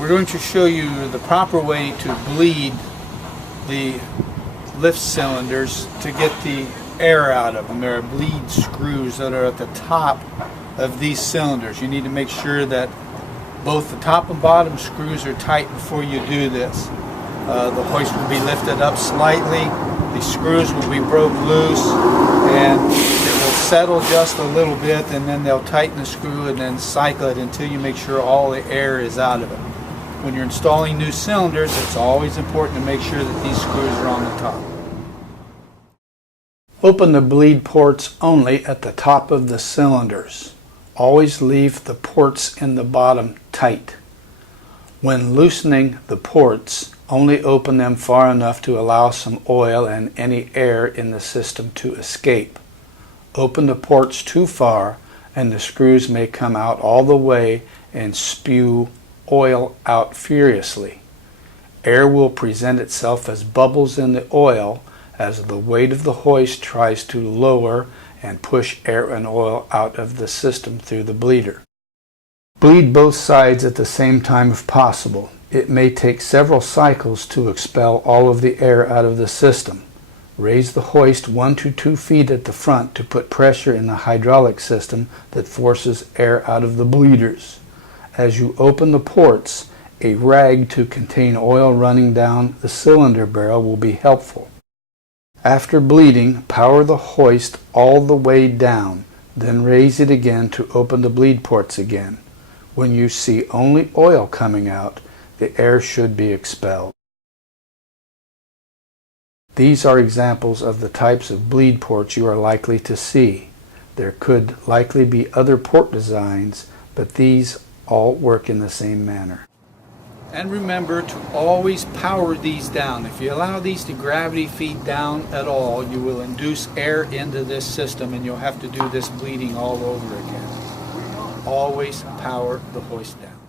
We're going to show you the proper way to bleed the lift cylinders to get the air out of them. There are bleed screws that are at the top of these cylinders. You need to make sure that both the top and bottom screws are tight before you do this. The hoist will be lifted up slightly, the screws will be broke loose, and it will settle just a little bit, and then they'll tighten the screw and then cycle it until you make sure all the air is out of it. When you're installing new cylinders, it's always important to make sure that these screws are on the top. Open the bleed ports only at the top of the cylinders. Always leave the ports in the bottom tight. When loosening the ports, only open them far enough to allow some oil and any air in the system to escape. Open the ports too far and the screws may come out all the way and spew oil out furiously. Air will present itself as bubbles in the oil as the weight of the hoist tries to lower and push air and oil out of the system through the bleeder. Bleed both sides at the same time if possible. It may take several cycles to expel all of the air out of the system. Raise the hoist 1 to 2 feet at the front to put pressure in the hydraulic system that forces air out of the bleeders. As you open the ports, a rag to contain oil running down the cylinder barrel will be helpful. After bleeding, power the hoist all the way down, then raise it again to open the bleed ports again. When you see only oil coming out, the air should be expelled. These are examples of the types of bleed ports you are likely to see. There could likely be other port designs, but these all work in the same manner. And remember to always power these down. If you allow these to gravity feed down at all, you will induce air into this system and you'll have to do this bleeding all over again. Always power the hoist down.